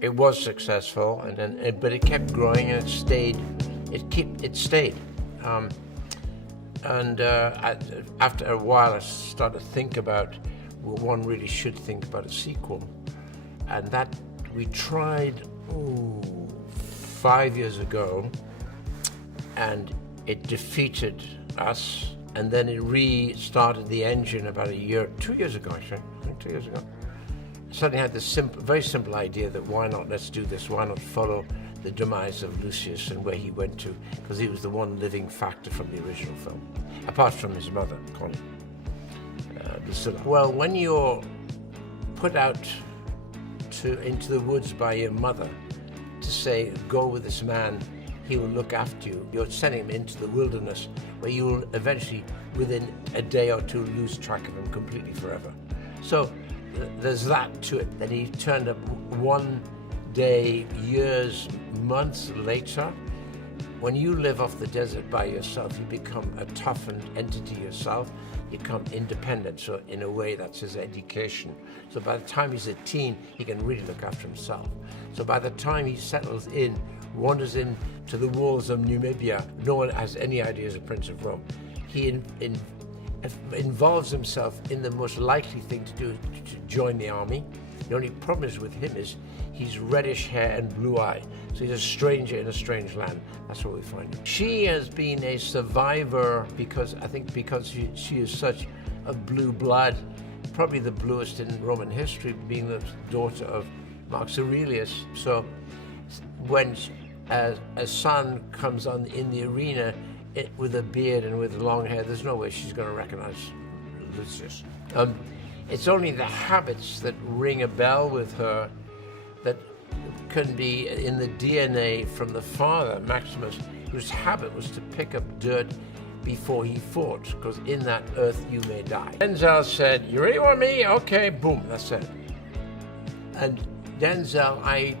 It was successful, and then but it kept growing and it stayed. It stayed. After a while, I started to think about, well, one really should think about a sequel, and that we tried 5 years ago, and it defeated us, and then it restarted the engine about 2 years ago, actually. I think 2 years ago. I suddenly had this very simple idea that why not, let's do this, why not follow the demise of Lucius and where he went to, because he was the one living factor from the original film, apart from his mother, Connie, Lucilla. Well, when you're put out into the woods by your mother to say, go with this man, he will look after you, you're sending him into the wilderness where you will eventually, within a day or two, lose track of him completely forever. So there's that to it. Then he turned up one day, years, months later. When you live off the desert by yourself, you become a toughened entity yourself. You become independent. So in a way, that's his education. So by the time he's a teen, he can really look after himself. So by the time he settles in, wanders into the walls of Namibia, no one has any idea as a Prince of Rome. He involves himself in the most likely thing to do, to join the army. The only problem is with him is he's reddish hair and blue eye. So he's a stranger in a strange land. That's what we find. She has been a survivor because she is such a blue blood, probably the bluest in Roman history, being the daughter of Marcus Aurelius. So when a son comes on in the arena with a beard and with long hair, there's no way she's going to recognize Lucius. It's only the habits that ring a bell with her that can be in the DNA from the father, Maximus, whose habit was to pick up dirt before he fought, because in that earth you may die. Denzel said, you really want me? Okay, boom, that's it. And Denzel, I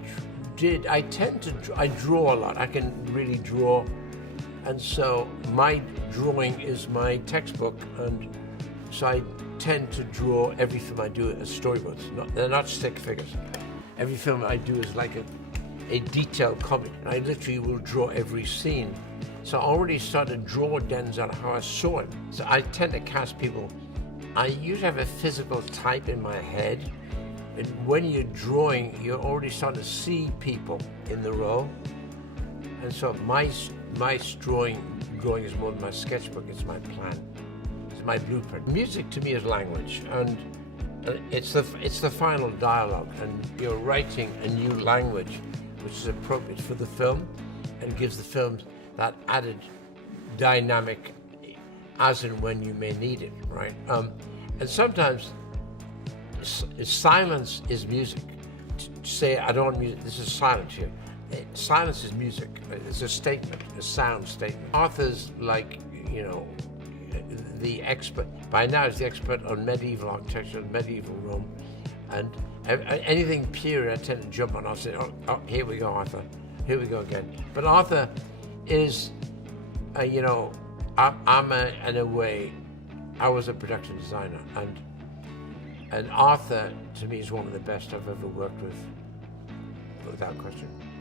draw a lot. I can really draw. And so my drawing is my textbook, and so I tend to draw every film I do as storyboards. They're not stick figures. Every film I do is like a detailed comic. I literally will draw every scene. So I already started to draw Denzel how I saw him. So I tend to cast people. I usually have a physical type in my head. And when you're drawing, you're already starting to see people in the role. And so my drawing is more than my sketchbook, it's my plan. It's my blueprint. Music to me is language, and it's the final dialogue, and you're writing a new language which is appropriate for the film and gives the film that added dynamic as and when you may need it, right? And sometimes silence is music. To say, I don't want music, this is silent here. Silence is music. It's a statement, a sound statement. Arthur's like, the expert, by now he's the expert on medieval architecture, medieval Rome, and anything period I tend to jump on. I'll say, oh, here we go, Arthur. Here we go again. But Arthur is, in a way, I was a production designer, and Arthur, to me, is one of the best I've ever worked with, without question.